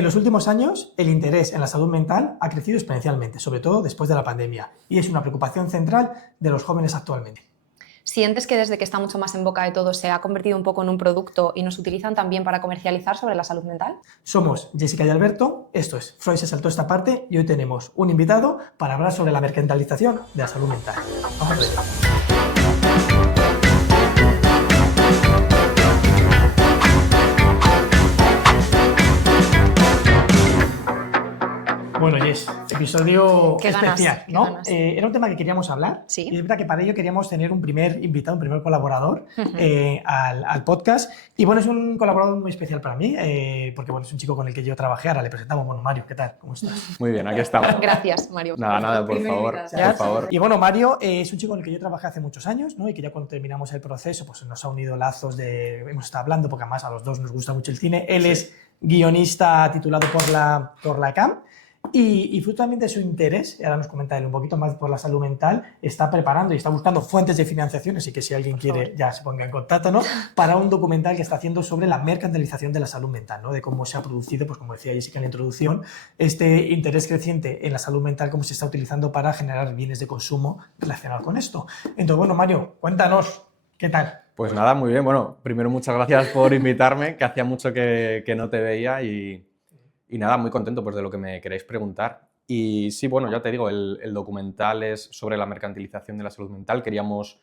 En los últimos años, el interés en la salud mental ha crecido exponencialmente, sobre todo después de la pandemia, y es una preocupación central de los jóvenes actualmente. ¿Sientes que desde que está mucho más en boca de todos se ha convertido un poco en un producto y nos utilizan también para comercializar sobre la salud mental? Somos Jessica y Alberto, esto es Freud se saltó esta parte y hoy tenemos un invitado para hablar sobre la mercantilización de la salud mental. Vamos a ello. Bueno, Jess, episodio Qué ganas, especial, qué ¿no? ganas. Era un tema que queríamos hablar Sí. y es verdad que para ello queríamos tener un primer invitado, un primer colaborador Ujú. al podcast. Y bueno, es un colaborador muy especial para mí porque bueno, es un chico con el que yo trabajé. Ahora le presentamos. Bueno, Mario, ¿qué tal? ¿Cómo estás? Muy bien, aquí estamos. Gracias, Mario. Nada, por Primer favor, invitado. por favor. Y bueno, Mario es un chico con el que yo trabajé hace muchos años, ¿no? Y que ya cuando terminamos el proceso, pues nos ha unido lazos de... Hemos estado hablando, porque además a los dos nos gusta mucho el cine. Él es guionista titulado por la ECAM. Y fruto también de su interés, ahora nos comenta él un poquito más por la salud mental, está preparando y está buscando fuentes de financiación, así que si alguien quiere ya se ponga en contacto, ¿no? Para un documental que está haciendo sobre la mercantilización de la salud mental, ¿no? De cómo se ha producido, pues como decía Jessica en la introducción, este interés creciente en la salud mental, cómo se está utilizando para generar bienes de consumo relacionados con esto. Entonces, bueno, Mario, cuéntanos, ¿qué tal? Pues nada, muy bien. Bueno, primero muchas gracias por invitarme, que hacía mucho que no te veía y nada, muy contento pues, de lo que me queréis preguntar. Y sí, bueno, ya te digo, el documental es sobre la mercantilización de la salud mental. Queríamos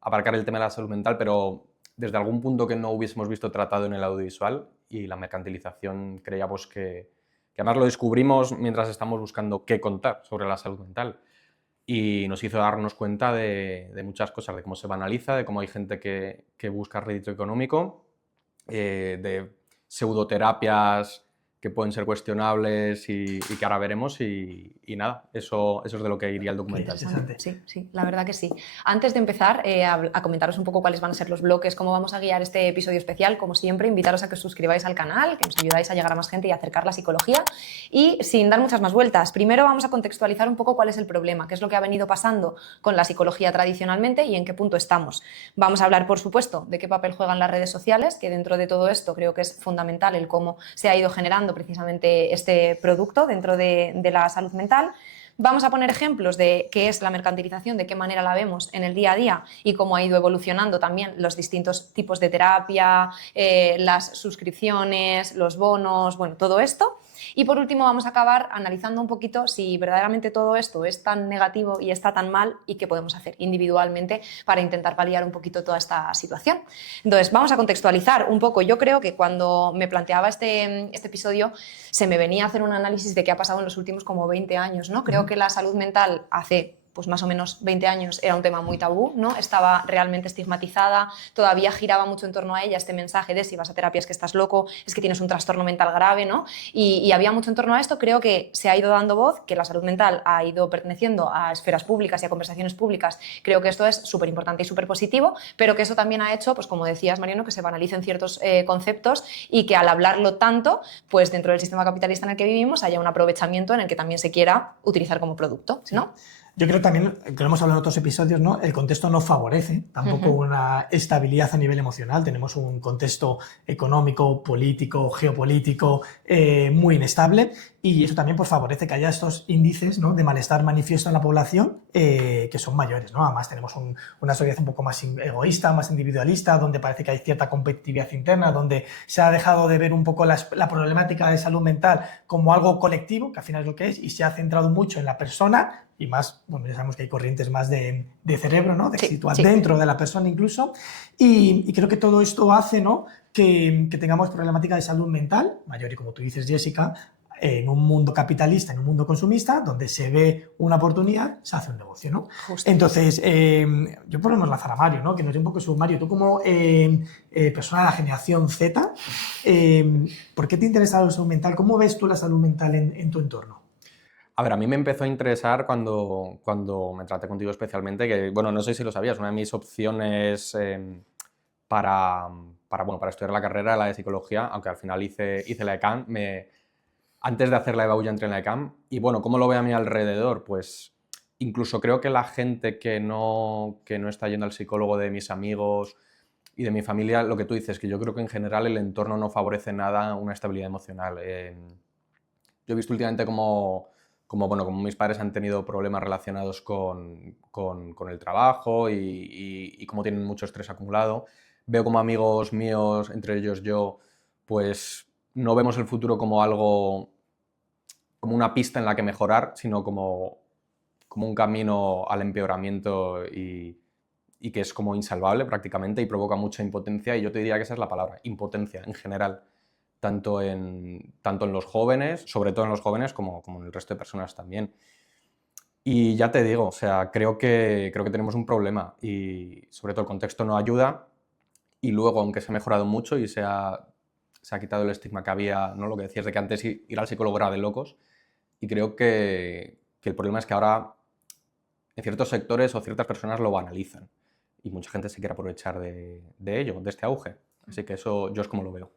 abarcar el tema de la salud mental, pero desde algún punto que no hubiésemos visto tratado en el audiovisual, y la mercantilización creíamos que además lo descubrimos mientras estamos buscando qué contar sobre la salud mental. Y nos hizo darnos cuenta de muchas cosas, de cómo se banaliza, de cómo hay gente que busca rédito económico, de pseudoterapias que pueden ser cuestionables y que ahora veremos y nada, eso es de lo que iría el documental. Sí, la verdad que sí. Antes de empezar a comentaros un poco cuáles van a ser los bloques, cómo vamos a guiar este episodio especial, como siempre, invitaros a que os suscribáis al canal, que nos ayudáis a llegar a más gente y a acercar la psicología. Y sin dar muchas más vueltas, primero vamos a contextualizar un poco cuál es el problema, qué es lo que ha venido pasando con la psicología tradicionalmente y en qué punto estamos. Vamos a hablar, por supuesto, de qué papel juegan las redes sociales, que dentro de todo esto creo que es fundamental el cómo se ha ido generando precisamente este producto dentro de la salud mental. Vamos a poner ejemplos de qué es la mercantilización, de qué manera la vemos en el día a día y cómo ha ido evolucionando también los distintos tipos de terapia, las suscripciones, los bonos, bueno, todo esto. Y por último vamos a acabar analizando un poquito si verdaderamente todo esto es tan negativo y está tan mal y qué podemos hacer individualmente para intentar paliar un poquito toda esta situación. Entonces vamos a contextualizar un poco. Yo creo que cuando me planteaba este episodio se me venía a hacer un análisis de qué ha pasado en los últimos como 20 años, ¿no? Creo que la salud mental hace pues más o menos 20 años era un tema muy tabú, ¿no? Estaba realmente estigmatizada, todavía giraba mucho en torno a ella este mensaje de si vas a terapia es que estás loco, es que tienes un trastorno mental grave, ¿no? Y había mucho en torno a esto. Creo que se ha ido dando voz, que la salud mental ha ido perteneciendo a esferas públicas y a conversaciones públicas. Creo que esto es súper importante y súper positivo, pero que eso también ha hecho, pues como decías, Mariano, que se banalicen ciertos conceptos y que al hablarlo tanto, pues dentro del sistema capitalista en el que vivimos haya un aprovechamiento en el que también se quiera utilizar como producto, ¿no? Yo creo también, que lo hemos hablado en otros episodios, ¿no? El contexto no favorece tampoco una estabilidad a nivel emocional. Tenemos un contexto económico, político, geopolítico muy inestable y eso también pues, favorece que haya estos índices, ¿no? De malestar manifiesto en la población que son mayores, ¿no? Además tenemos una sociedad un poco más egoísta, más individualista, donde parece que hay cierta competitividad interna, donde se ha dejado de ver un poco la problemática de salud mental como algo colectivo, que al final es lo que es, y se ha centrado mucho en la persona y más, bueno, ya sabemos que hay corrientes más de cerebro, ¿no? De situar dentro de la persona incluso, y creo que todo esto hace, ¿no? que tengamos problemática de salud mental mayor y, como tú dices, Jessica, en un mundo capitalista, en un mundo consumista, donde se ve una oportunidad, se hace un negocio, ¿no? Justo. Entonces, yo podemos lanzar a Mario, ¿no? Que nos dé un poco su Mario. Tú como persona de la generación Z, ¿por qué te interesa la salud mental? ¿Cómo ves tú la salud mental en tu entorno? A ver, a mí me empezó a interesar cuando me traté contigo especialmente, que, bueno, no sé si lo sabías, una de mis opciones para estudiar la carrera era la de psicología, aunque al final hice la ECAM. Antes de hacer la EBAU ya entré en la ECAM y, bueno, ¿cómo lo veo a mi alrededor? Pues incluso creo que la gente que no está yendo al psicólogo, de mis amigos y de mi familia, lo que tú dices, que yo creo que en general el entorno no favorece nada una estabilidad emocional. Yo he visto últimamente como mis padres han tenido problemas relacionados con el trabajo y cómo tienen mucho estrés acumulado. Veo como amigos míos, entre ellos yo, pues no vemos el futuro como algo, como una pista en la que mejorar, sino como un camino al empeoramiento y que es como insalvable prácticamente y provoca mucha impotencia, y yo te diría que esa es la palabra, impotencia en general, tanto en los jóvenes, sobre todo en los jóvenes, como en el resto de personas también. Y ya te digo, o sea, creo que tenemos un problema y sobre todo el contexto no ayuda, y luego, aunque se ha mejorado mucho y se ha quitado el estigma que había, ¿no? Lo que decías de que antes ir al psicólogo era de locos, y creo que el problema es que ahora en ciertos sectores o ciertas personas lo banalizan y mucha gente se quiere aprovechar de ello, de este auge. Así que eso yo es como lo veo.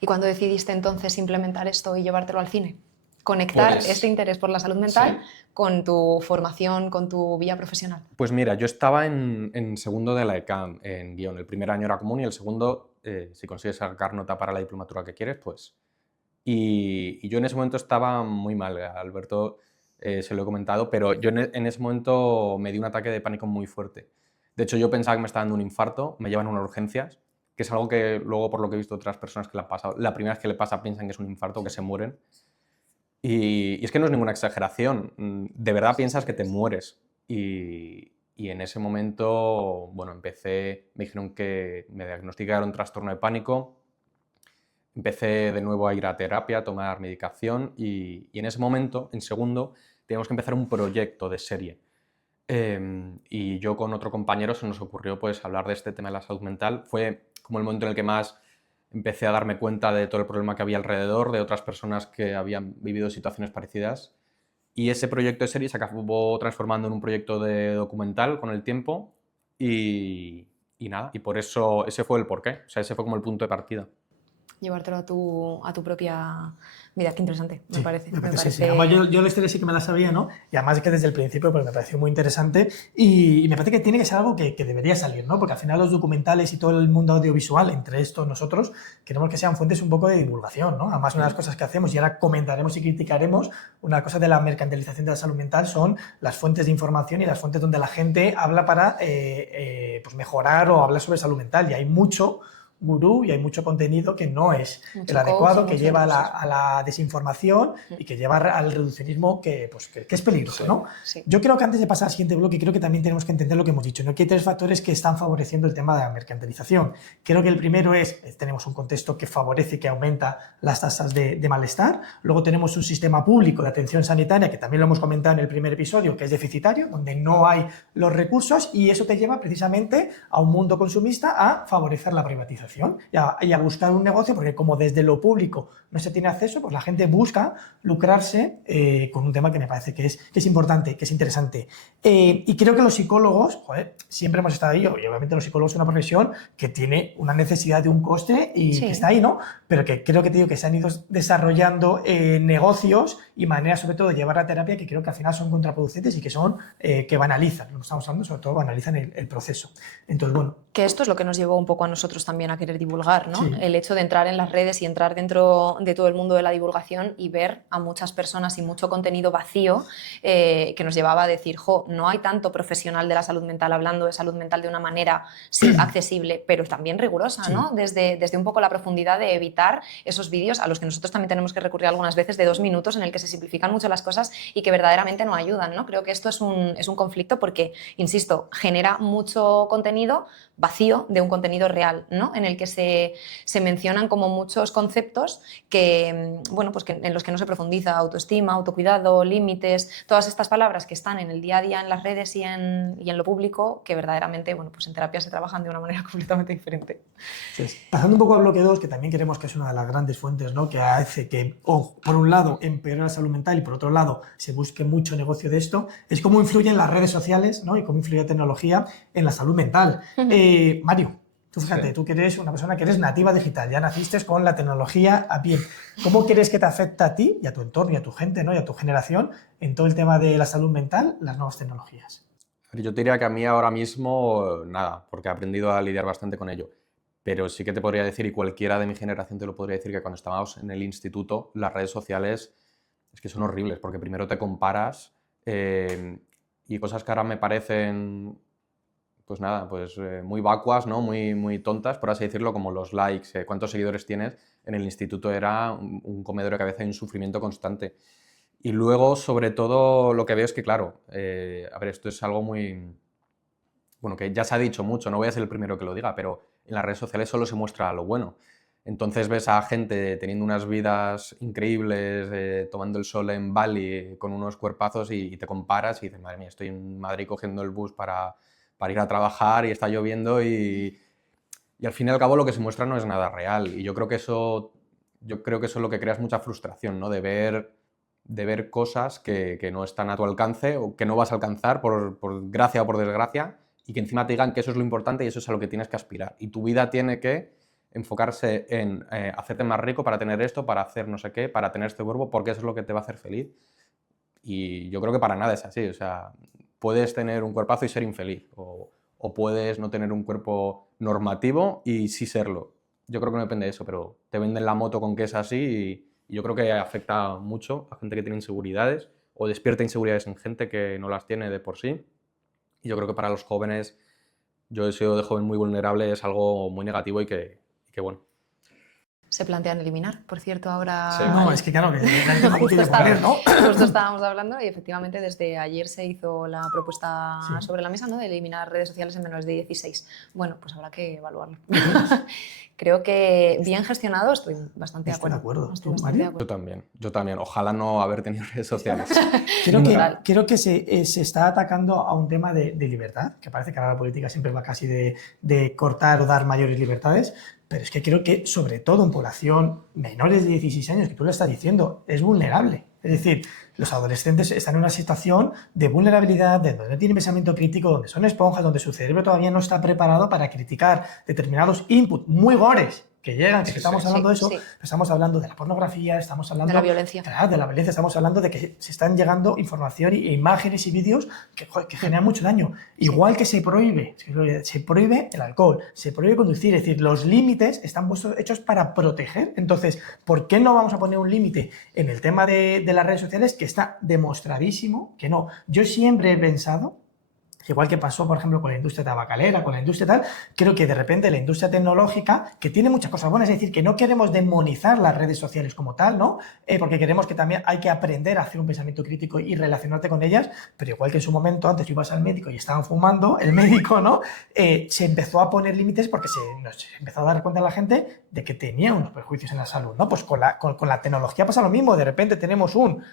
¿Y cuándo decidiste entonces implementar esto y llevártelo al cine? Conectar Pues, este interés por la salud mental sí. con tu formación, con tu vida profesional. Pues mira, yo estaba en segundo de la ECAM, en guión. El primer año era común y el segundo, si consigues sacar nota para la diplomatura que quieres, pues... Y yo en ese momento estaba muy mal, Alberto se lo he comentado, pero yo en ese momento me di un ataque de pánico muy fuerte. De hecho, yo pensaba que me estaba dando un infarto, me llevan a unas urgencias, que es algo que luego, por lo que he visto otras personas que le ha pasado, la primera vez que le pasa piensan que es un infarto, que se mueren. Y es que no es ninguna exageración, de verdad piensas que te mueres. Y en ese momento, bueno, me dijeron que me diagnosticaron trastorno de pánico, empecé de nuevo a ir a terapia, a tomar medicación y en ese momento, en segundo, teníamos que empezar un proyecto de serie. Y yo con otro compañero se nos ocurrió pues hablar de este tema de la salud mental. Fue como el momento en el que más empecé a darme cuenta de todo el problema que había alrededor, de otras personas que habían vivido situaciones parecidas. Y ese proyecto de serie se acabó transformando en un proyecto de documental con el tiempo y nada, y por eso ese fue el porqué, o sea, ese fue como el punto de partida. Llevártelo a tu propia vida. Qué interesante, me Sí, parece. sí. Además, yo la historia sí que me la sabía, ¿no? Y además que desde el principio pues, me pareció muy interesante y me parece que tiene que ser algo que debería salir, ¿no? Porque al final los documentales y todo el mundo audiovisual, entre estos nosotros, queremos que sean fuentes un poco de divulgación, ¿no? Además, una de las cosas que hacemos, y ahora comentaremos y criticaremos, una cosa de la mercantilización de la salud mental son las fuentes de información y las fuentes donde la gente habla para pues mejorar o hablar sobre salud mental. Y hay mucho gurú y hay mucho contenido que no es mucho el adecuado, coach, que lleva a la desinformación y que lleva al reduccionismo que es peligroso, Sí. ¿no? Sí. Yo creo que antes de pasar al siguiente bloque, creo que también tenemos que entender lo que hemos dicho, ¿no? Que hay tres factores que están favoreciendo el tema de la mercantilización. Creo que el primero es, tenemos un contexto que favorece, que aumenta las tasas de malestar. Luego tenemos un sistema público de atención sanitaria, que también lo hemos comentado en el primer episodio, que es deficitario, donde no hay los recursos y eso te lleva precisamente a un mundo consumista a favorecer la privatización y a buscar un negocio, porque como desde lo público no se tiene acceso, pues la gente busca lucrarse con un tema que me parece que es importante, que es interesante. Y creo que los psicólogos, joder, siempre hemos estado ahí, y obviamente los psicólogos son una profesión que tiene una necesidad de un coste y Sí. que está ahí, ¿no? Pero que creo que te digo que se han ido desarrollando negocios y maneras sobre todo de llevar la terapia que creo que al final son contraproducentes y que son que banalizan, lo estamos hablando, sobre todo banalizan el proceso. Entonces, bueno. Que esto es lo que nos llevó un poco a nosotros también a querer divulgar, ¿no? Sí. El hecho de entrar en las redes y entrar dentro de todo el mundo de la divulgación y ver a muchas personas y mucho contenido vacío que nos llevaba a decir, jo, no hay tanto profesional de la salud mental hablando de salud mental de una manera sí accesible, pero también rigurosa, Sí. ¿no? Desde un poco la profundidad de evitar esos vídeos a los que nosotros también tenemos que recurrir algunas veces de 2 minutos en el que se simplifican mucho las cosas y que verdaderamente no ayudan, ¿no? Creo que esto es un conflicto porque, insisto, genera mucho contenido vacío de un contenido real, ¿no? En el que se mencionan como muchos conceptos que, bueno, pues en los que no se profundiza: autoestima, autocuidado, límites, todas estas palabras que están en el día a día en las redes y en lo público, que verdaderamente, bueno, pues en terapia se trabajan de una manera completamente diferente. Entonces, pasando un poco al bloque 2, que también creemos que es una de las grandes fuentes, ¿no? Que hace que, por un lado, empeore la salud mental y por otro lado, se busque mucho negocio de esto, es cómo influyen las redes sociales, ¿no? Y cómo influye la tecnología en la salud mental. Mario, tú fíjate, Sí. tú que eres una persona que eres nativa digital, ya naciste con la tecnología a pie. ¿Cómo crees que te afecta a ti y a tu entorno y a tu gente, ¿no? Y a tu generación en todo el tema de la salud mental, las nuevas tecnologías? Yo te diría que a mí ahora mismo nada, porque he aprendido a lidiar bastante con ello. Pero sí que te podría decir, y cualquiera de mi generación te lo podría decir, que cuando estábamos en el instituto, las redes sociales es que son horribles, porque primero te comparas y cosas que ahora me parecen, pues nada, pues muy vacuas, ¿no? Muy tontas, por así decirlo, como los likes, cuántos seguidores tienes, en el instituto era un comedor de cabeza y un sufrimiento constante. Y luego, sobre todo, lo que veo es que, claro, a ver, esto es algo muy... Bueno, que ya se ha dicho mucho, no voy a ser el primero que lo diga, pero en las redes sociales solo se muestra lo bueno. Entonces ves a gente teniendo unas vidas increíbles, tomando el sol en Bali con unos cuerpazos y te comparas y dices, madre mía, estoy en Madrid cogiendo el bus para ir a trabajar y está lloviendo y al fin y al cabo lo que se muestra no es nada real. Y yo creo que eso es lo que crea es mucha frustración, ¿no? De ver cosas que no están a tu alcance o que no vas a alcanzar por gracia o por desgracia y que encima te digan que eso es lo importante y eso es a lo que tienes que aspirar. Y tu vida tiene que enfocarse en hacerte más rico para tener esto, para hacer no sé qué, para tener este cuerpo, porque eso es lo que te va a hacer feliz. Y yo creo que para nada es así. O sea, puedes tener un cuerpazo y ser infeliz. O puedes no tener un cuerpo normativo y sí serlo. Yo creo que no depende de eso, pero te venden la moto con que es así y yo creo que afecta mucho a gente que tiene inseguridades o despierta inseguridades en gente que no las tiene de por sí. Y yo creo que para los jóvenes, yo he sido de joven muy vulnerable, es algo muy negativo y que bueno. Se plantean eliminar, por cierto, ahora... Sí. No, es que claro, que Justo poner, ¿no? justo estábamos hablando y efectivamente desde ayer se hizo la propuesta Sí. sobre la mesa, ¿no? De eliminar redes sociales en menores de 16. Bueno, pues habrá que evaluarlo. Creo que bien gestionado estoy bastante de Estoy de acuerdo. acuerdo. Estoy ¿Tú, bastante de Mario? acuerdo. Yo también. Ojalá no haber tenido redes sociales. Total. Creo que se está atacando a un tema de libertad, que parece que ahora la política siempre va casi de cortar o dar mayores libertades, pero es que creo que sobre todo en población menores de 16 años, que tú lo estás diciendo, es vulnerable. Es decir, los adolescentes están en una situación de vulnerabilidad, de donde no tienen pensamiento crítico, donde son esponjas, donde su cerebro todavía no está preparado para criticar determinados inputs muy gores que llegan, que estamos hablando de eso, estamos hablando de la pornografía, estamos hablando de la violencia. Claro, de la violencia, estamos hablando de que se están llegando información e imágenes y vídeos que generan mucho daño. Igual que se prohíbe el alcohol, se prohíbe conducir, es decir, los límites están hechos para proteger. Entonces, ¿por qué no vamos a poner un límite en el tema de las redes sociales que está demostradísimo que no? Yo siempre he pensado, igual que pasó, por ejemplo, con la industria tabacalera, con la industria tal, creo que de repente la industria tecnológica, que tiene muchas cosas buenas, es decir, que no queremos demonizar las redes sociales como tal, ¿no? Porque queremos que también hay que aprender a hacer un pensamiento crítico y relacionarte con ellas, pero igual que en su momento, antes tú ibas al médico y estaban fumando, el médico, ¿no? Se empezó a poner límites porque se empezó a dar cuenta la gente de que tenía unos perjuicios en la salud, ¿no? Pues con la tecnología pasa lo mismo, de repente tenemos un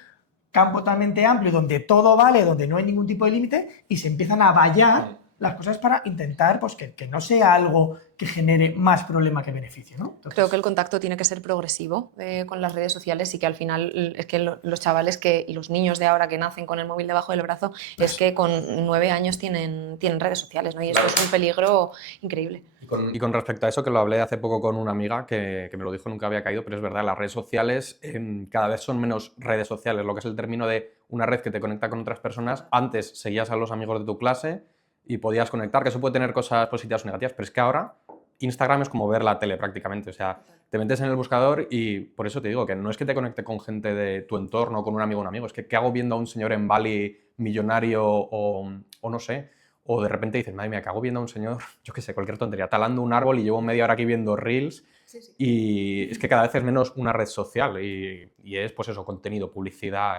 campo totalmente amplio donde todo vale, donde no hay ningún tipo de límite y se empiezan a vallar las cosas para intentar pues, que no sea algo que genere más problema que beneficio, ¿no? Entonces, creo que el contacto tiene que ser progresivo con las redes sociales y que al final es que los chavales y los niños de ahora que nacen con el móvil debajo del brazo es que con 9 años tienen redes sociales, ¿no? Y esto es un peligro increíble. Y con respecto a eso, que lo hablé hace poco con una amiga que me lo dijo, nunca había caído, pero es verdad, las redes sociales cada vez son menos redes sociales, lo que es el término de una red que te conecta con otras personas. Antes seguías a los amigos de tu clase y podías conectar, que eso puede tener cosas positivas o negativas, pero es que ahora Instagram es como ver la tele prácticamente, o sea, te metes en el buscador y por eso te digo que no es que te conecte con gente de tu entorno, con un amigo, es que ¿qué hago viendo a un señor en Bali millonario o no sé? O de repente dices, madre mía, ¿qué hago viendo a un señor, yo qué sé, cualquier tontería, talando un árbol y llevo media hora aquí viendo reels? Y es que cada vez es menos una red social y es, pues eso, contenido, publicidad,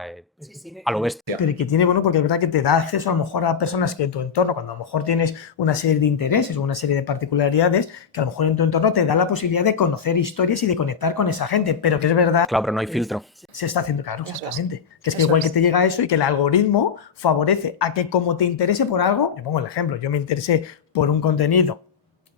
a lo bestia. Pero que tiene, bueno, porque es verdad que te da acceso a lo mejor a personas que en tu entorno, cuando a lo mejor tienes una serie de intereses o una serie de particularidades, que a lo mejor en tu entorno te da la posibilidad de conocer historias y de conectar con esa gente, pero que es verdad... Claro, pero no hay filtro. Se está haciendo, claro, exactamente. Que es que igual que te llega eso y que el algoritmo favorece a que como te interese por algo, me pongo el ejemplo, yo me interesé por un contenido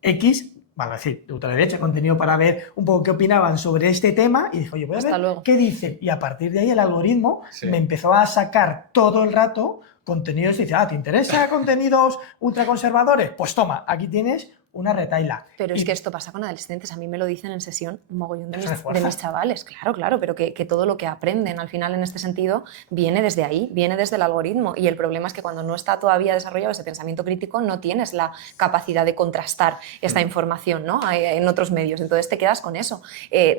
X, vale, es decir, de ultraderecha, contenido para ver un poco qué opinaban sobre este tema y dije, oye, voy a ver qué dicen. Y a partir de ahí el algoritmo me empezó a sacar todo el rato contenidos y dice, ¿te interesa contenidos ultraconservadores? Pues toma, aquí tienes una retaila. Pero es Y- que esto pasa con adolescentes, a mí me lo dicen en sesión un mogollón de Se mis refuerza. chavales, claro, pero que todo lo que aprenden al final en este sentido viene desde ahí, viene desde el algoritmo, y el problema es que cuando no está todavía desarrollado ese pensamiento crítico no tienes la capacidad de contrastar esta información, ¿no? En otros medios, entonces te quedas con eso.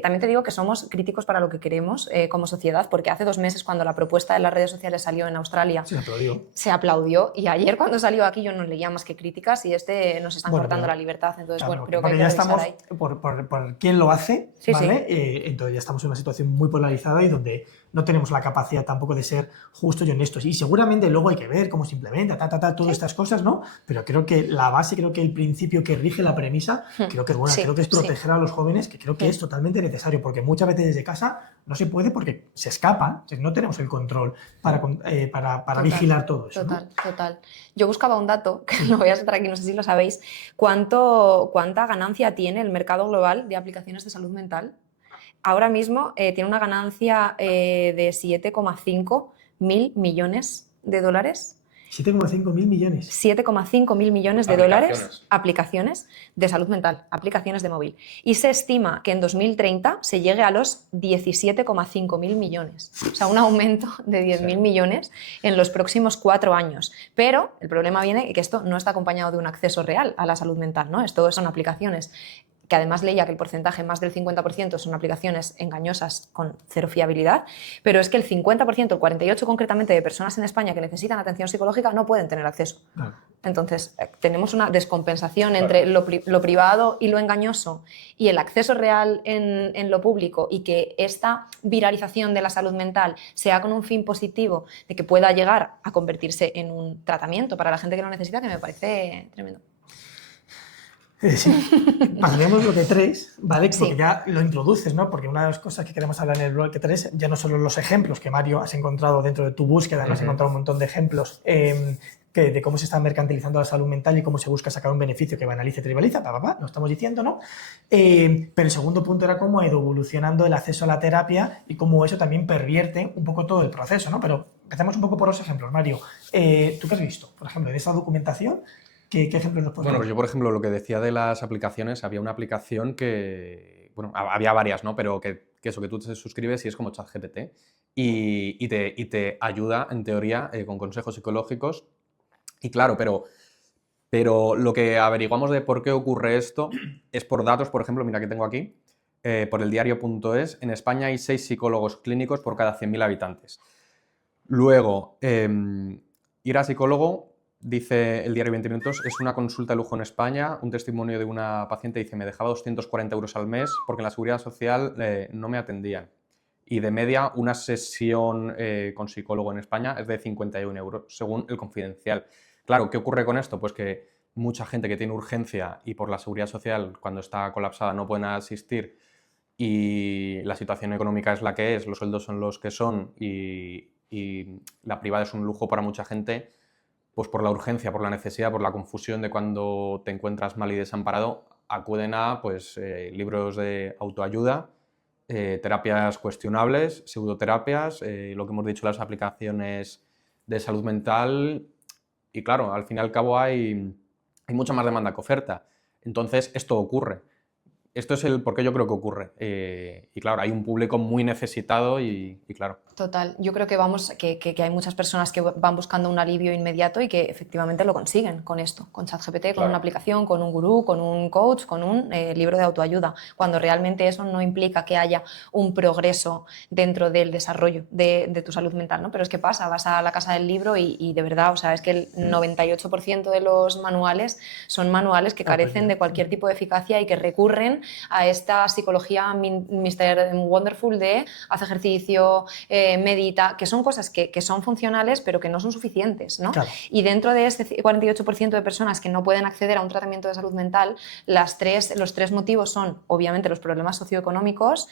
También te digo que somos críticos para lo que queremos como sociedad, porque hace 2 meses cuando la propuesta de las redes sociales salió en Australia, Sí, aplaudió. se aplaudió, y ayer cuando salió aquí yo no leía más que críticas y nos están Bueno, cortando pero- la libertad, entonces Claro, bueno, creo que hay porque que ya revisar estamos, ahí. por quién lo hace, Sí, ¿vale? sí. Entonces ya estamos en una situación muy polarizada y donde no tenemos la capacidad tampoco de ser justos y honestos. Y seguramente luego hay que ver cómo se implementa, todas Sí. estas cosas, ¿no? Pero creo que la base, creo que el principio que rige la premisa, creo que es buena. Sí, Creo que es sí. proteger a los jóvenes, que creo que es totalmente necesario, porque muchas veces desde casa no se puede porque se escapan, no tenemos el control para Total, vigilar todo eso, ¿no? Total. Yo buscaba un dato, que lo voy a sacar aquí, no sé si lo sabéis, cuánta ganancia tiene el mercado global de aplicaciones de salud mental. Ahora mismo tiene una ganancia de 7,5 mil millones de dólares. 7,5 mil millones. 7,5 mil millones de dólares aplicaciones de salud mental, aplicaciones de móvil. Y se estima que en 2030 se llegue a los 17,5 mil millones. O sea, un aumento de 10.000 millones en los próximos 4 años. Pero el problema viene que esto no está acompañado de un acceso real a la salud mental, ¿no? Esto son aplicaciones que además leía que el porcentaje, más del 50%, son aplicaciones engañosas con cero fiabilidad, pero es que el 50%, el 48% concretamente de personas en España que necesitan atención psicológica no pueden tener acceso. Claro. Entonces, tenemos una descompensación entre lo privado y lo engañoso y el acceso real en lo público, y que esta viralización de la salud mental sea con un fin positivo de que pueda llegar a convertirse en un tratamiento para la gente que lo necesita, que me parece tremendo. Sí, pasaremos bloque 3, ¿vale? Sí. Porque ya lo introduces, ¿no? Porque una de las cosas que queremos hablar en el bloque 3 ya no solo los ejemplos que, Mario, has encontrado dentro de tu búsqueda, has encontrado un montón de ejemplos de cómo se está mercantilizando la salud mental y cómo se busca sacar un beneficio que banalice, tribaliza, lo estamos diciendo, ¿no? Pero el segundo punto era cómo ha ido evolucionando el acceso a la terapia y cómo eso también pervierte un poco todo el proceso, ¿no? Pero empecemos un poco por los ejemplos, Mario. ¿Tú qué has visto, por ejemplo, de esa documentación? ¿Qué ejemplos nos puedes Bueno, dar? pues yo, por ejemplo, lo que decía de las aplicaciones, había una aplicación que, bueno, había varias, ¿no? Pero que eso, que tú te suscribes y es como ChatGPT y te ayuda, en teoría, con consejos psicológicos. Y claro, pero lo que averiguamos de por qué ocurre esto es por datos, por ejemplo, mira que tengo aquí, por el diario.es, en España hay 6 psicólogos clínicos por cada 100.000 habitantes. Luego, ir a psicólogo, dice el diario 20 Minutos, es una consulta de lujo en España. Un testimonio de una paciente dice: me dejaba 240 euros al mes porque en la Seguridad Social no me atendían. Y de media, una sesión con psicólogo en España es de 51 euros, según El Confidencial. Claro, ¿qué ocurre con esto? Pues que mucha gente que tiene urgencia y por la Seguridad Social, cuando está colapsada, no pueden asistir, y la situación económica es la que es, los sueldos son los que son y la privada es un lujo para mucha gente, pues por la urgencia, por la necesidad, por la confusión de cuando te encuentras mal y desamparado, acuden a libros de autoayuda, terapias cuestionables, pseudoterapias, lo que hemos dicho, las aplicaciones de salud mental, y claro, al fin y al cabo hay mucha más demanda que oferta. Entonces, esto ocurre. Esto es el por qué yo creo que ocurre. Y claro, hay un público muy necesitado y claro. Total, yo creo que que hay muchas personas que van buscando un alivio inmediato y que efectivamente lo consiguen con esto, con ChatGPT, con una aplicación, con un gurú, con un coach, con un libro de autoayuda, cuando realmente eso no implica que haya un progreso dentro del desarrollo de tu salud mental, ¿no? Pero es que pasa, vas a la casa del libro y de verdad, o sea, es que el 98% de los manuales son manuales que carecen de cualquier tipo de eficacia y que recurren a esta psicología Mr. Wonderful de haz ejercicio, medita, que son cosas que son funcionales pero que no son suficientes, ¿no? Claro. Y dentro de este 48% de personas que no pueden acceder a un tratamiento de salud mental, los tres motivos son obviamente los problemas socioeconómicos,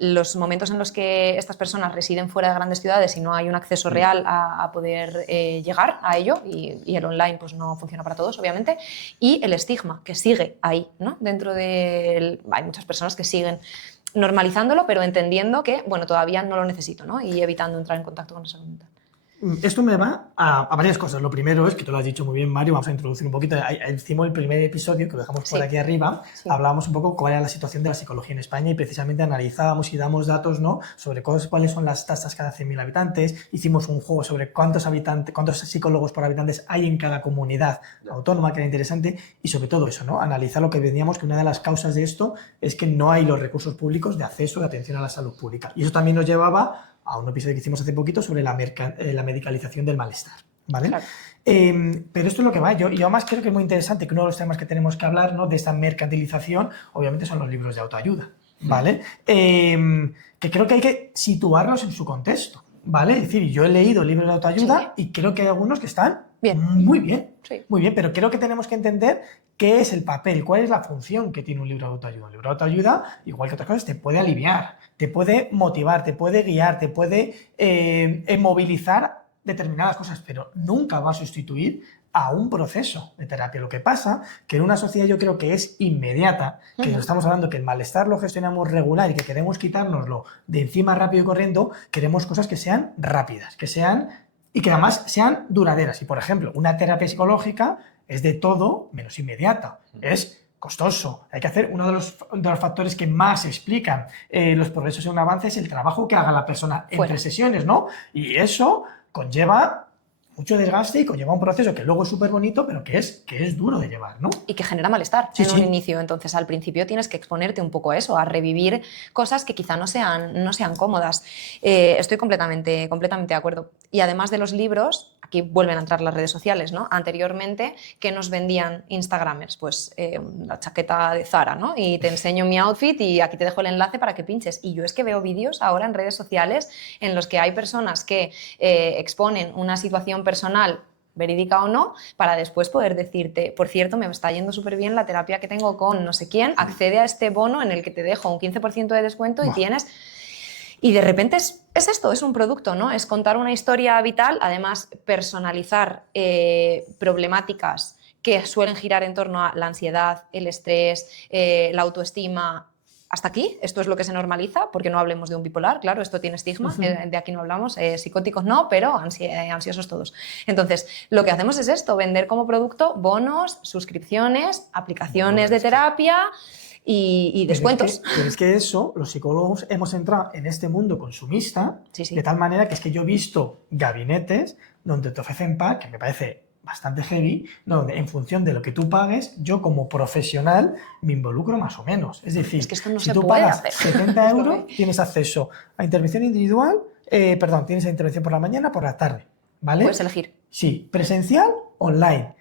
los momentos en los que estas personas residen fuera de grandes ciudades y no hay un acceso real a poder llegar a ello, y el online pues no funciona para todos, obviamente, y el estigma que sigue ahí, ¿no? Hay muchas personas que siguen normalizándolo, pero entendiendo que, bueno, todavía no lo necesito, ¿no? Y evitando entrar en contacto con la salud mental. Esto me va a varias cosas. Lo primero es, que tú lo has dicho muy bien, Mario, vamos a introducir un poquito. Encima el primer episodio, que lo dejamos por aquí arriba, hablábamos un poco cuál era la situación de la psicología en España y precisamente analizábamos y damos datos, ¿no?, sobre cuáles son las tasas cada 100.000 habitantes. Hicimos un juego sobre cuántos psicólogos por habitantes hay en cada comunidad autónoma, que era interesante, y sobre todo eso, ¿no?, analizar lo que veníamos, que una de las causas de esto es que no hay los recursos públicos de acceso, de atención a la salud pública. Y eso también nos llevaba a un episodio que hicimos hace poquito sobre la medicalización del malestar, ¿vale? Claro. Pero esto es lo que va. Yo además creo que es muy interesante que uno de los temas que tenemos que hablar, ¿no?, de esta mercantilización, obviamente son los libros de autoayuda, ¿vale? Que creo que hay que situarlos en su contexto, ¿vale? Es decir, yo he leído libros de autoayuda y creo que hay algunos que están muy bien, muy bien, pero creo que tenemos que entender qué es el papel, cuál es la función que tiene un libro de autoayuda. Un libro de autoayuda, igual que otras cosas, te puede aliviar, te puede motivar, te puede guiar, te puede movilizar determinadas cosas, pero nunca va a sustituir a un proceso de terapia. Lo que pasa que en una sociedad yo creo que es inmediata, que lo estamos hablando, que el malestar lo gestionamos regular y que queremos quitárnoslo de encima rápido y corriendo, queremos cosas que sean rápidas, que sean y que además sean duraderas. Y por ejemplo, una terapia psicológica es de todo menos inmediata, es costoso. Hay que hacer uno de los factores que más explican los progresos en un avance es el trabajo que haga la persona entre sesiones, ¿no? Y eso conlleva mucho desgaste y conlleva un proceso que luego es súper bonito, pero que es duro de llevar, ¿no? Y que genera malestar en un inicio. Entonces, al principio tienes que exponerte un poco a eso, a revivir cosas que quizá no sean cómodas. Estoy completamente de acuerdo. Y además de los libros, aquí vuelven a entrar las redes sociales, ¿no? Anteriormente, ¿qué nos vendían Instagramers? Pues la chaqueta de Zara, ¿no? Y te enseño mi outfit y aquí te dejo el enlace para que pinches. Y yo es que veo vídeos ahora en redes sociales en los que hay personas que exponen una situación personal, verídica o no, para después poder decirte, por cierto, me está yendo súper bien la terapia que tengo con no sé quién, accede a este bono en el que te dejo un 15% de descuento y tienes... Y de repente es esto, es un producto, ¿no? Es contar una historia vital, además personalizar problemáticas que suelen girar en torno a la ansiedad, el estrés, la autoestima. Hasta aquí, esto es lo que se normaliza, porque no hablemos de un bipolar, claro, esto tiene estigma, de aquí no hablamos, psicóticos no, pero ansiosos todos. Entonces, lo que hacemos es esto, vender como producto bonos, suscripciones, aplicaciones de terapia y descuentos. Pero es que eso, los psicólogos hemos entrado en este mundo consumista, de tal manera que es que yo he visto gabinetes donde te ofrecen pack, que me parece bastante heavy, donde en función de lo que tú pagues, yo como profesional me involucro más o menos. Es decir, que esto no si se tú puede pagas hacer. 70 euros, tienes acceso a intervención individual, tienes a intervención por la mañana, por la tarde, ¿vale? Puedes elegir. Sí, presencial, online.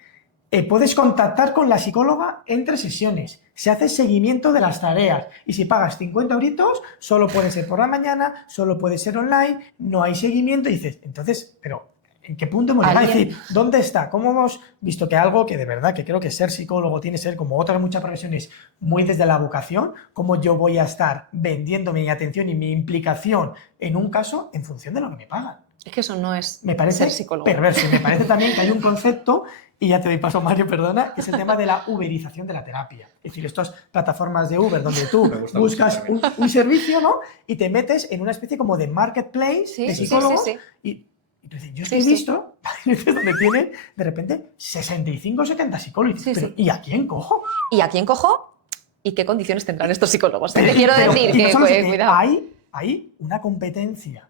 Puedes contactar con la psicóloga entre sesiones, se hace seguimiento de las tareas y si pagas 50 euritos, solo puede ser por la mañana, solo puede ser online, no hay seguimiento y dices, entonces, pero ¿en qué punto hemos llegado? Es decir, ¿dónde está? ¿Cómo hemos visto que algo que de verdad que creo que ser psicólogo tiene que ser como otras muchas profesiones muy desde la vocación, cómo yo voy a estar vendiendo mi atención y mi implicación en un caso en función de lo que me pagan? Es que eso no es me parece ser psicólogo. Perverso. Me parece también que hay un concepto, y ya te doy paso, Mario, perdona, que es el tema de la uberización de la terapia. Es decir, estas plataformas de Uber donde tú buscas un servicio, ¿no? Y te metes en una especie como de marketplace de psicólogos. Y tú dices, yo estoy listo, donde tiene de repente 65 o 70 psicólogos. Pero, ¿y a quién cojo? ¿Y a quién cojo? ¿Y qué condiciones tendrán estos psicólogos? Te quiero decir que, cuidado. Hay una competencia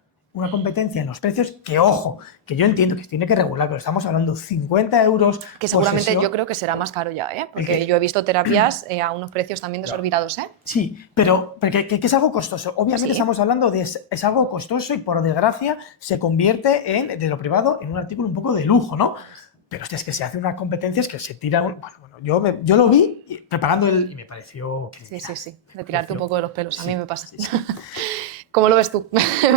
en los precios que, ojo, que yo entiendo que tiene que regular, pero estamos hablando 50 euros. Que seguramente yo creo que será más caro ya, ¿eh? Porque yo he visto terapias a unos precios también desorbitados, ¿eh? Sí, pero que es algo costoso. Obviamente estamos hablando de es algo costoso y por desgracia se convierte de lo privado en un artículo un poco de lujo, ¿no? Pero hostia, es que se hace unas competencias que se tiran... Bueno, yo lo vi preparando y me pareció... Sí, de tirarte un poco de los pelos. A mí me pasa. Sí. ¿Cómo lo ves tú,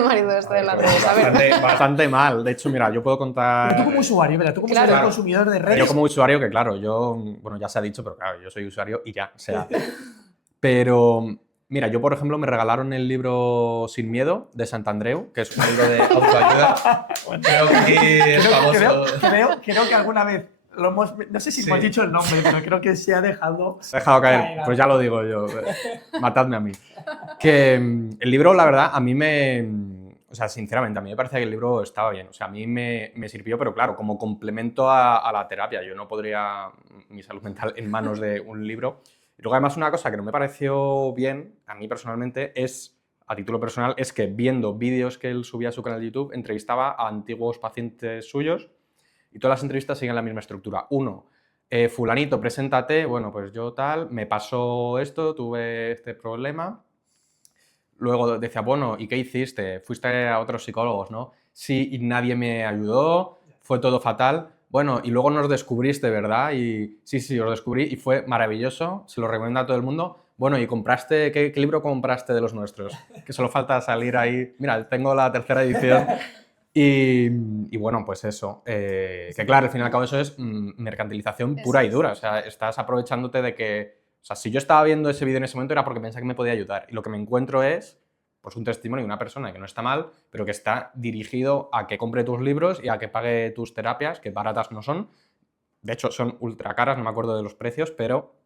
marido, esto de las redes? Bastante mal. De hecho, mira, yo puedo contar... Pero tú como usuario, ¿verdad? Tú como consumidor de redes... Yo como usuario, que claro, bueno, ya se ha dicho, pero claro, yo soy usuario y ya se hace. Pero, mira, yo, por ejemplo, me regalaron el libro Sin Miedo, de Santandreu, que es un libro de autoayuda. Creo que alguna vez... no sé si hemos dicho el nombre, pero creo que se ha dejado... Se ha dejado caer, pues ya lo digo yo. Matadme a mí. Que el libro, la verdad, a mí me o sea, sinceramente, a mí me parece que el libro estaba bien. O sea, a mí me sirvió, pero claro, como complemento a la terapia. Yo no podría mi salud mental en manos de un libro. Y luego, además, una cosa que no me pareció bien, a mí personalmente, a título personal, es que viendo vídeos que él subía a su canal de YouTube, entrevistaba a antiguos pacientes suyos y todas las entrevistas siguen la misma estructura. Uno, fulanito, preséntate, bueno, pues yo tal, me pasó esto, tuve este problema. Luego decía, bueno, ¿y qué hiciste? Fuiste a otros psicólogos, ¿no? Sí, y nadie me ayudó, fue todo fatal. Bueno, y luego nos descubriste, ¿verdad? Y sí, os descubrí y fue maravilloso, se lo recomiendo a todo el mundo. Bueno, ¿y compraste, qué libro compraste de los nuestros? Que solo falta salir ahí. Mira, tengo la 3ª edición. Y bueno, pues eso, que claro, al fin y al cabo eso es mercantilización pura y dura, o sea, estás aprovechándote de que, o sea, si yo estaba viendo ese vídeo en ese momento era porque pensaba que me podía ayudar y lo que me encuentro es, pues un testimonio de una persona que no está mal, pero que está dirigido a que compre tus libros y a que pague tus terapias, que baratas no son, de hecho son ultra caras, no me acuerdo de los precios, pero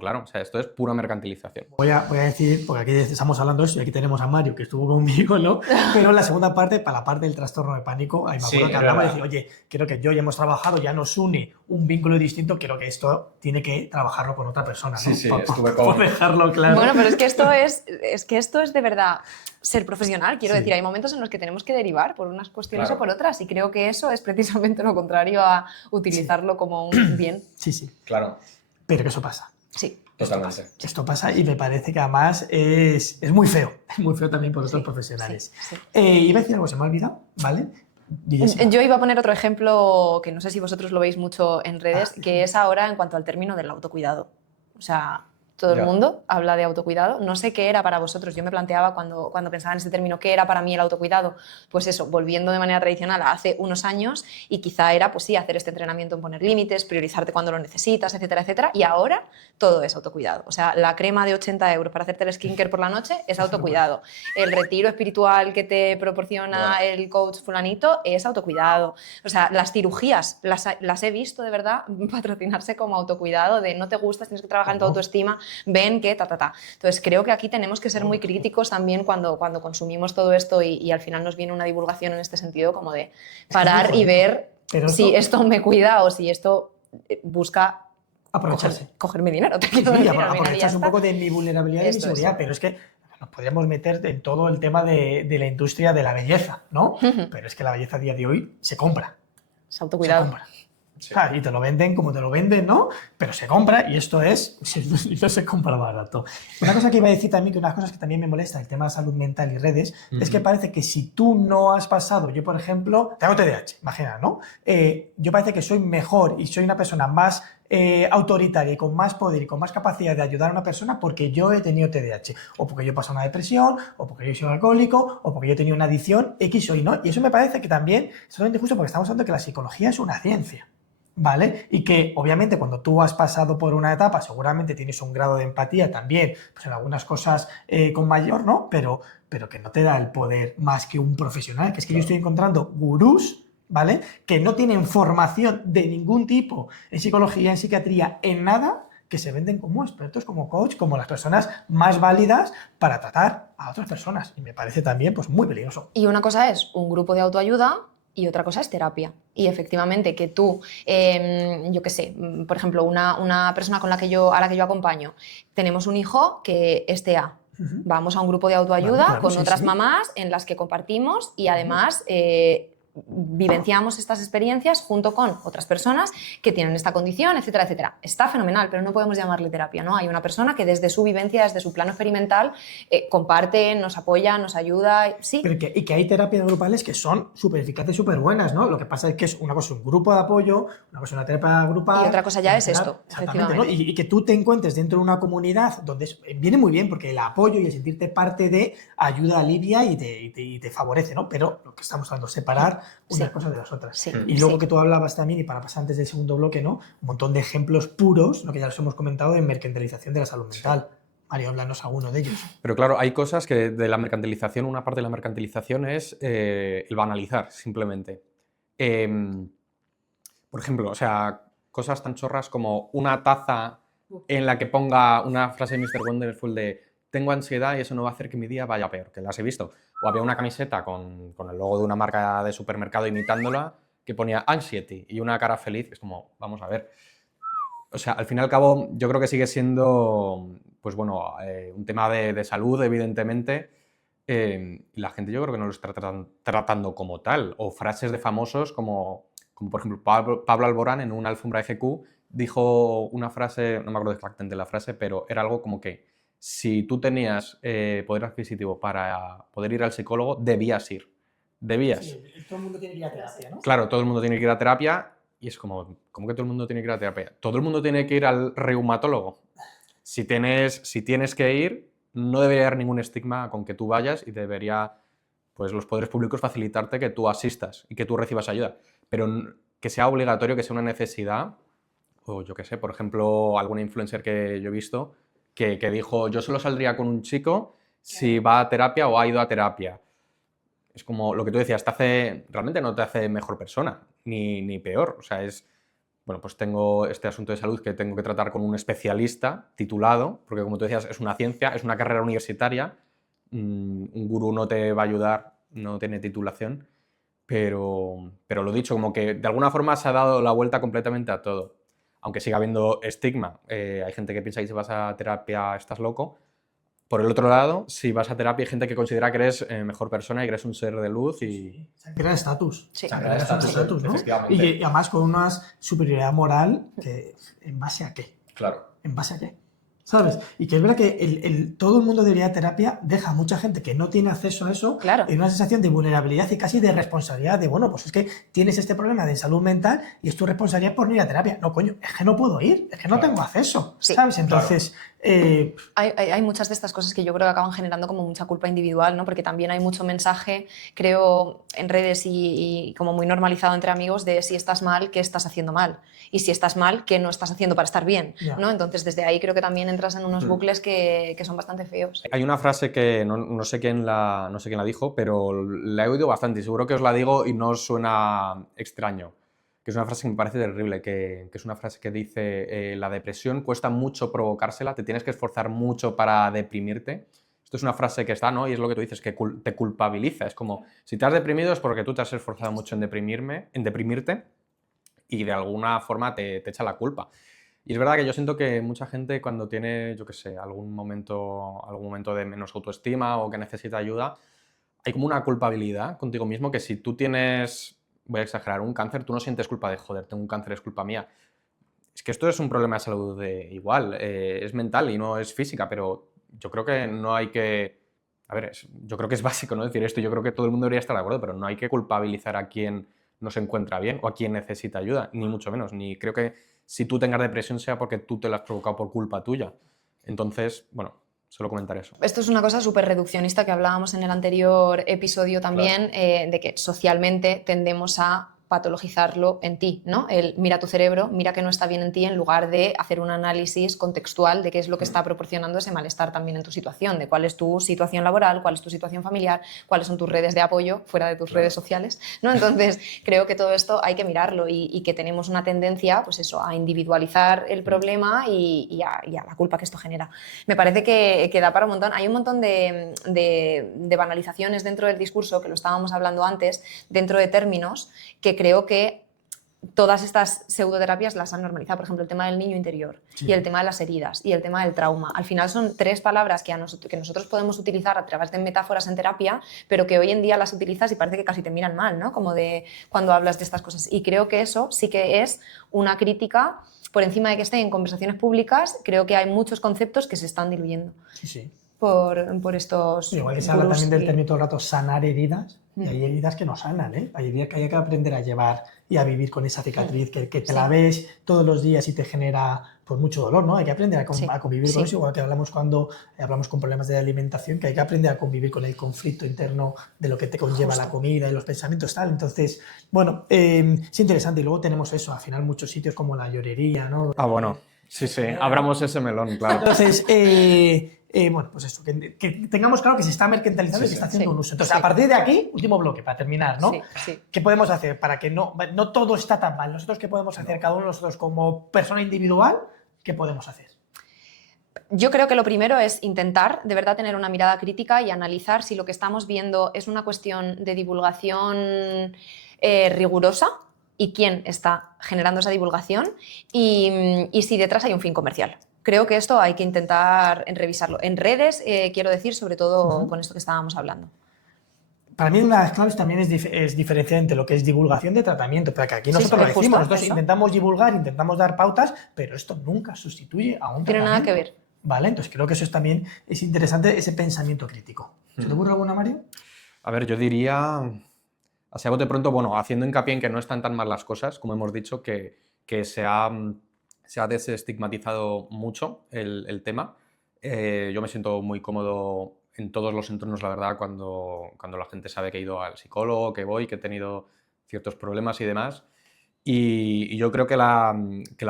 claro, o sea, esto es pura mercantilización. Voy a decir, porque aquí estamos hablando de eso y aquí tenemos a Mario que estuvo conmigo, ¿no? Pero la segunda parte, para la parte del trastorno de pánico, ahí me acuerdo que hablaba y decía, oye, creo que yo ya hemos trabajado, ya nos une un vínculo distinto, creo que esto tiene que trabajarlo con otra persona, ¿no? Sí, estuve por dejarlo claro. Bueno, pero es que esto es de verdad ser profesional, quiero decir, hay momentos en los que tenemos que derivar por unas cuestiones o por otras y creo que eso es precisamente lo contrario a utilizarlo como un bien. Sí. Claro. Pero que eso pasa. Sí. Totalmente. Esto pasa y me parece que además es muy feo también por otros profesionales. Sí. Iba a decir algo, se me ha olvidado, ¿vale? Yo iba a poner otro ejemplo que no sé si vosotros lo veis mucho en redes, que es ahora en cuanto al término del autocuidado. O sea, todo el mundo habla de autocuidado. No sé qué era para vosotros. Yo me planteaba cuando pensaba en ese término, ¿qué era para mí el autocuidado? Pues eso, volviendo de manera tradicional a hace unos años y quizá era, pues sí, hacer este entrenamiento en poner límites, priorizarte cuando lo necesitas, etcétera, etcétera. Y ahora todo es autocuidado. O sea, la crema de 80 euros para hacerte el skincare por la noche es autocuidado. El retiro espiritual que te proporciona el coach fulanito es autocuidado. O sea, las cirugías las he visto de verdad patrocinarse como autocuidado de no te gustas, tienes que trabajar en tu autoestima, ven que Entonces creo que aquí tenemos que ser muy críticos también cuando consumimos todo esto y al final nos viene una divulgación en este sentido como de parar y ver si esto me cuida o si esto busca aprovecharse. Cogerme dinero. Sí, aprovecharse un poco de mi vulnerabilidad y mi seguridad, pero es que nos podríamos meter en todo el tema de la industria de la belleza, ¿no? Pero es que la belleza a día de hoy se compra. Es autocuidado. Se compra. Sí. Claro, y te lo venden como te lo venden, ¿no? Pero se compra y esto no se compra barato. Una cosa que iba a decir también, que unas cosas que también me molesta, el tema de salud mental y redes, es que parece que si tú no has pasado, yo por ejemplo, tengo TDAH, imagina, ¿no? Yo parece que soy mejor y soy una persona más autoritaria y con más poder y con más capacidad de ayudar a una persona porque yo he tenido TDAH, o porque yo he pasado una depresión, o porque yo soy alcohólico, o porque yo he tenido una adicción X o Y, ¿no? Y eso me parece que también es totalmente justo porque estamos hablando de que la psicología es una ciencia. ¿Vale? Y que obviamente cuando tú has pasado por una etapa seguramente tienes un grado de empatía también, pues en algunas cosas con mayor, ¿no? Pero que no te da el poder más que un profesional, que es que yo estoy encontrando gurús, ¿vale? Que no tienen formación de ningún tipo en psicología, en psiquiatría, en nada, que se venden como expertos, como coach, como las personas más válidas para tratar a otras personas. Y me parece también pues muy peligroso. Y una cosa es un grupo de autoayuda y otra cosa es terapia. Y efectivamente que tú, yo qué sé, por ejemplo, una persona a la que yo acompaño, tenemos un hijo que es TEA. Vamos a un grupo de autoayuda con otras mamás en las que compartimos y además vivenciamos estas experiencias junto con otras personas que tienen esta condición, etcétera, etcétera. Está fenomenal, pero no podemos llamarle terapia, ¿no? Hay una persona que desde su vivencia, desde su plano experimental, comparte, nos apoya, nos ayuda, sí. Pero y que hay terapias grupales que son súper eficaces, súper buenas, ¿no? Lo que pasa es que es una cosa un grupo de apoyo, una cosa una terapia grupal. Y otra cosa ya es esto, efectivamente, ¿no? Y que tú te encuentres dentro de una comunidad donde viene muy bien porque el apoyo y el sentirte parte de ayuda, alivia y te favorece, ¿no? Pero lo que estamos hablando, separar unas cosas de las otras. Sí, y luego que tú hablabas también, y para pasar antes del segundo bloque, ¿no? Un montón de ejemplos puros, lo que ya los hemos comentado, de mercantilización de la salud mental. Mario, háblanos alguno de ellos. Pero claro, hay cosas que de la mercantilización, una parte de la mercantilización es el banalizar, simplemente. Por ejemplo, o sea, cosas tan chorras como una taza en la que ponga una frase de Mr. Wonderful de tengo ansiedad y eso no va a hacer que mi día vaya peor, que las he visto. O había una camiseta con el logo de una marca de supermercado imitándola que ponía Anxiety y una cara feliz. Es como, vamos a ver. O sea, al fin y al cabo, yo creo que sigue siendo, pues bueno, un tema de salud, evidentemente. Y la gente yo creo que no lo está tratando como tal. O frases de famosos como por ejemplo Pablo Alborán en una alfombra FQ dijo una frase, no me acuerdo exactamente la frase, pero era algo como que si tú tenías poder adquisitivo para poder ir al psicólogo, debías ir. Debías. Sí, todo el mundo tiene que ir a terapia, ¿no? Claro, todo el mundo tiene que ir a terapia y es como, ¿cómo que todo el mundo tiene que ir a terapia? Todo el mundo tiene que ir al reumatólogo. Si tienes que ir, no debería haber ningún estigma con que tú vayas y debería, pues, los poderes públicos facilitarte que tú asistas y que tú recibas ayuda. Pero que sea obligatorio, que sea una necesidad, o yo qué sé, por ejemplo, alguna influencer que yo he visto que dijo, yo solo saldría con un chico si va a terapia o ha ido a terapia. Es como lo que tú decías, realmente no te hace mejor persona, ni peor. O sea, bueno, pues tengo este asunto de salud que tengo que tratar con un especialista titulado, porque como tú decías, es una ciencia, es una carrera universitaria, un gurú no te va a ayudar, no tiene titulación, pero lo dicho, como que de alguna forma se ha dado la vuelta completamente a todo. Aunque siga habiendo estigma, hay gente que piensa que si vas a terapia estás loco. Por el otro lado, si vas a terapia hay gente que considera que eres mejor persona y que eres un ser de luz y... Se crea estatus. Sí. Se crea estatus, ¿no? Efectivamente. Y además con una superioridad moral que ¿en base a qué? Claro. ¿En base a qué? ¿Sabes? Y que es verdad que todo el mundo debería ir a terapia, deja a mucha gente que no tiene acceso a eso Claro. en una sensación de vulnerabilidad y casi de responsabilidad, de bueno, pues es que tienes este problema de salud mental y es tu responsabilidad por no ir a terapia. No, coño, es que no puedo ir, es que no tengo acceso, Sí. ¿sabes? Entonces... Hay muchas de estas cosas que yo creo que acaban generando como mucha culpa individual, ¿no? Porque también hay mucho mensaje, creo, en redes y como muy normalizado entre amigos de si estás mal, ¿qué estás haciendo mal? Y si estás mal, ¿qué no estás haciendo para estar bien? Ya. ¿No? Entonces, desde ahí creo que también entras en unos bucles que son bastante feos. Hay una frase que no sé quién la dijo, pero la he oído bastante y seguro que os la digo y no os suena extraño. Que es una frase que me parece terrible, que es una frase que dice la depresión cuesta mucho provocársela, te tienes que esforzar mucho para deprimirte. Esto es una frase que está, ¿no? Y es lo que tú dices, que te culpabiliza. Es como, si te has deprimido es porque tú te has esforzado mucho en deprimirte y de alguna forma te echa la culpa. Y es verdad que yo siento que mucha gente cuando tiene, yo qué sé, algún momento de menos autoestima o que necesita ayuda, hay como una culpabilidad contigo mismo que si tú tienes, voy a exagerar, un cáncer, tú no sientes culpa de, joder, tengo un cáncer, es culpa mía. Es que esto es un problema de salud igual, es mental y no es física, pero yo creo que no hay que... A ver, yo creo que es básico, ¿no?, decir esto, yo creo que todo el mundo debería estar de acuerdo, pero no hay que culpabilizar a quien no se encuentra bien o a quien necesita ayuda, ni mucho menos, ni creo que si tú tengas depresión sea porque tú te la has provocado por culpa tuya. Entonces, bueno, solo comentar eso. Esto es una cosa súper reduccionista que hablábamos en el anterior episodio también, claro. De que socialmente tendemos a patologizarlo en ti, ¿no? Mira tu cerebro, mira que no está bien en ti, en lugar de hacer un análisis contextual de qué es lo que está proporcionando ese malestar también en tu situación, de cuál es tu situación laboral, cuál es tu situación familiar, cuáles son tus redes de apoyo fuera de tus redes sociales, ¿no? Entonces, creo que todo esto hay que mirarlo y que tenemos una tendencia, pues eso, a individualizar el problema y a la culpa que esto genera. Me parece que da para un montón. Hay un montón de banalizaciones dentro del discurso, que lo estábamos hablando antes, dentro de términos que creo que todas estas pseudoterapias las han normalizado. Por ejemplo, el tema del niño interior, sí, y el tema de las heridas y el tema del trauma. Al final son tres palabras que nosotros podemos utilizar a través de metáforas en terapia, pero que hoy en día las utilizas y parece que casi te miran mal, ¿no? Como de cuando hablas de estas cosas. Y creo que eso sí que es una crítica, por encima de que esté en conversaciones públicas, creo que hay muchos conceptos que se están diluyendo. Sí, sí. Por estos... Igual que se habla también del término todo el rato sanar heridas, y hay heridas que no sanan, ¿eh? Hay heridas que hay que aprender a llevar y a vivir con esa cicatriz que te la ves todos los días y te genera pues mucho dolor, ¿no? Hay que aprender a convivir con eso, igual que hablamos cuando hablamos con problemas de alimentación, que hay que aprender a convivir con el conflicto interno de lo que te conlleva la comida y los pensamientos, tal. Entonces, bueno, es interesante. Y luego tenemos eso, al final muchos sitios como la llorería, ¿no? Ah, bueno, sí, abramos ese melón, claro. Entonces, bueno, pues eso, que tengamos claro que se está mercantilizando y que está haciendo un uso. Entonces, a partir de aquí, último bloque, para terminar, ¿no? Sí. ¿Qué podemos hacer para que no todo está tan mal? Nosotros, ¿qué podemos hacer? Cada uno de nosotros como persona individual, ¿qué podemos hacer? Yo creo que lo primero es intentar de verdad tener una mirada crítica y analizar si lo que estamos viendo es una cuestión de divulgación rigurosa y quién está generando esa divulgación y si detrás hay un fin comercial. Creo que esto hay que intentar revisarlo. En redes, quiero decir, sobre todo con esto que estábamos hablando. Para mí una de las claves también es diferenciar entre lo que es divulgación de tratamiento, porque aquí nosotros lo decimos, nosotros intentamos divulgar, intentamos dar pautas, pero esto nunca sustituye a un tratamiento. Tiene nada que ver. Vale, entonces creo que eso también es interesante, ese pensamiento crítico. ¿Se te ocurre alguna, Mario? A ver, yo diría, así a bote pronto, bueno, haciendo hincapié en que no están tan mal las cosas, como hemos dicho, que se ha desestigmatizado mucho el tema. Yo me siento muy cómodo en todos los entornos, la verdad, cuando la gente sabe que he ido al psicólogo, que voy, que he tenido ciertos problemas y demás. Y yo creo que la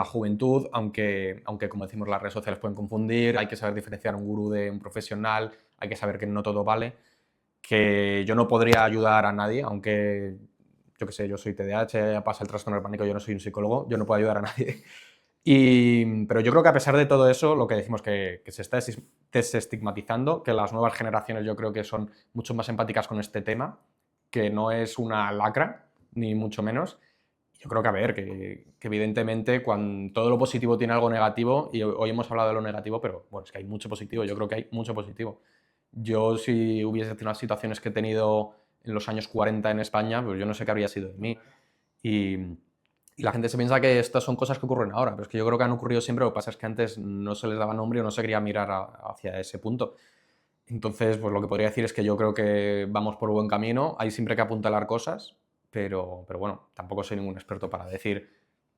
juventud, aunque como decimos las redes sociales pueden confundir, hay que saber diferenciar un gurú de un profesional, hay que saber que no todo vale, que yo no podría ayudar a nadie, aunque, yo qué sé, yo soy TDAH, pasa el trastorno del pánico, yo no soy un psicólogo, yo no puedo ayudar a nadie. Pero yo creo que a pesar de todo eso, lo que decimos que se está desestigmatizando, que las nuevas generaciones yo creo que son mucho más empáticas con este tema, que no es una lacra, ni mucho menos. Yo creo que, a ver, que evidentemente cuando todo lo positivo tiene algo negativo, y hoy hemos hablado de lo negativo, pero bueno, es que hay mucho positivo, yo creo que hay mucho positivo. Yo si hubiese tenido las situaciones que he tenido en los años 40 en España, pues yo no sé qué habría sido de mí. Y la gente se piensa que estas son cosas que ocurren ahora, pero es que yo creo que han ocurrido siempre, lo que pasa es que antes no se les daba nombre o no se quería mirar hacia ese punto. Entonces, pues lo que podría decir es que yo creo que vamos por buen camino, hay siempre que apuntalar cosas, pero bueno, tampoco soy ningún experto para decir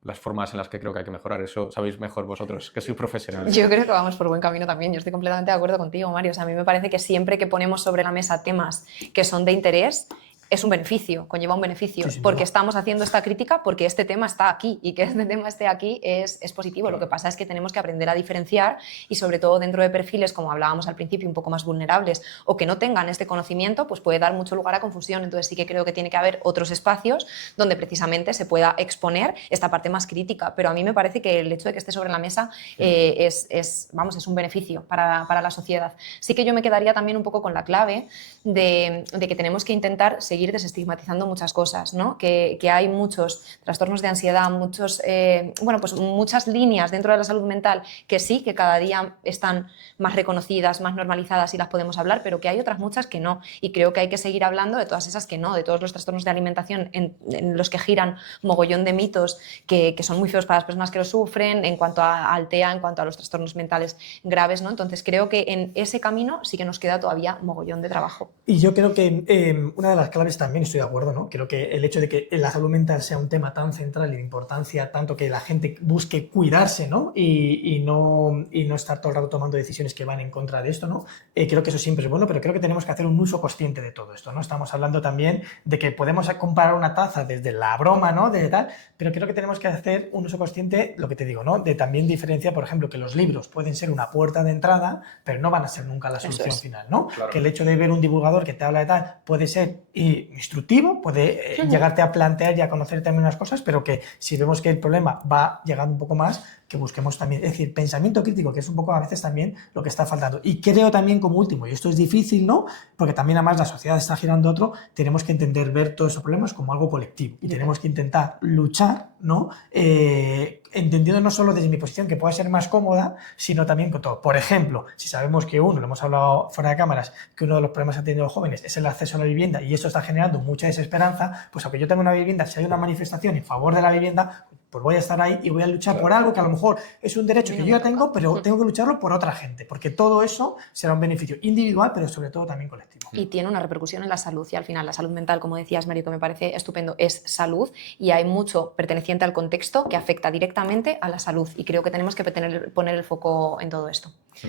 las formas en las que creo que hay que mejorar. Eso sabéis mejor vosotros, que sois profesionales. Yo creo que vamos por buen camino también. Yo estoy completamente de acuerdo contigo, Mario. O sea, a mí me parece que siempre que ponemos sobre la mesa temas que son de interés, es un beneficio, conlleva un beneficio, sí, porque estamos haciendo esta crítica porque este tema está aquí y que este tema esté aquí es positivo. Claro. Lo que pasa es que tenemos que aprender a diferenciar y sobre todo dentro de perfiles, como hablábamos al principio, un poco más vulnerables o que no tengan este conocimiento, pues puede dar mucho lugar a confusión. Entonces sí que creo que tiene que haber otros espacios donde precisamente se pueda exponer esta parte más crítica, pero a mí me parece que el hecho de que esté sobre la mesa es un beneficio para la sociedad. Sí que yo me quedaría también un poco con la clave de que tenemos que intentar seguir desestigmatizando muchas cosas, ¿no? Que hay muchos trastornos de ansiedad, muchas líneas dentro de la salud mental que sí, que cada día están más reconocidas, más normalizadas y las podemos hablar, pero que hay otras muchas que no. Y creo que hay que seguir hablando de todas esas que no, de todos los trastornos de alimentación en los que giran mogollón de mitos que son muy feos para las personas que lo sufren, en cuanto al TEA, en cuanto a los trastornos mentales graves, ¿no? Entonces creo que en ese camino sí que nos queda todavía mogollón de trabajo. Y yo creo que una de las claves también, estoy de acuerdo, ¿no? Creo que el hecho de que la salud mental sea un tema tan central y de importancia, tanto que la gente busque cuidarse, ¿no? Y no estar todo el rato tomando decisiones que van en contra de esto, ¿no? Creo que eso siempre es bueno, pero creo que tenemos que hacer un uso consciente de todo esto, ¿no? Estamos hablando también de que podemos comparar una taza desde la broma, ¿no? De tal, pero creo que tenemos que hacer un uso consciente, lo que te digo, ¿no? De también diferenciar, por ejemplo, que los libros pueden ser una puerta de entrada, pero no van a ser nunca la solución final, ¿no? Claro. Que el hecho de ver un divulgador que te habla de tal puede ser instructivo, puede llegarte a plantear y a conocer también unas cosas, pero que si vemos que el problema va llegando un poco más, que busquemos también, es decir, pensamiento crítico, que es un poco a veces también lo que está faltando. Y creo también como último, y esto es difícil, ¿no? Porque también además la sociedad está girando otro, tenemos que entender ver todos esos problemas como algo colectivo y tenemos que intentar luchar, ¿no? Entendiendo no solo desde mi posición, que pueda ser más cómoda, sino también con todo. Por ejemplo, si sabemos que lo hemos hablado fuera de cámaras, que uno de los problemas que han tenido los jóvenes es el acceso a la vivienda y esto está generando mucha desesperanza, pues aunque yo tenga una vivienda, si hay una manifestación en favor de la vivienda, pues voy a estar ahí y voy a luchar por algo que a lo mejor es un derecho que yo ya tengo, pero tengo que lucharlo por otra gente, porque todo eso será un beneficio individual, pero sobre todo también colectivo. Y tiene una repercusión en la salud, y al final la salud mental, como decías, Mario, que me parece estupendo, es salud, y hay mucho perteneciente al contexto que afecta directamente a la salud, y creo que tenemos que poner el foco en todo esto. Sí.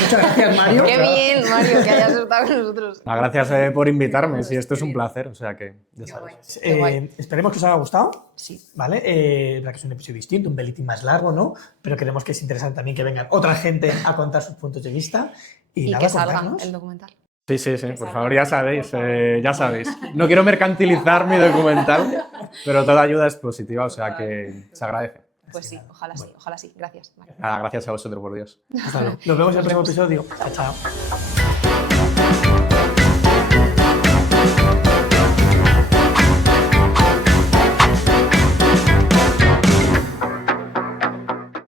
Muchas gracias, Mario. Qué bien, Mario, que hayas estado con nosotros. Gracias por invitarme, sí, esto es un placer, o sea que ya sabes. Esperemos que os haya gustado. Sí. ¿Vale? Que es un episodio distinto, un pelitín más largo, ¿no? Pero creemos que es interesante también que vengan otra gente a contar sus puntos de vista. Y nada, que salga el documental. Sí, por favor, ya sabéis. No quiero mercantilizar mi documental, pero toda ayuda es positiva, o sea que se agradece. Pues sí, que nada. ojalá sí, Bueno, ojalá sí. Gracias. Vale. Nada, gracias a vosotros, por Dios. hasta luego. Nos vemos en el próximo episodio. Chao, chao.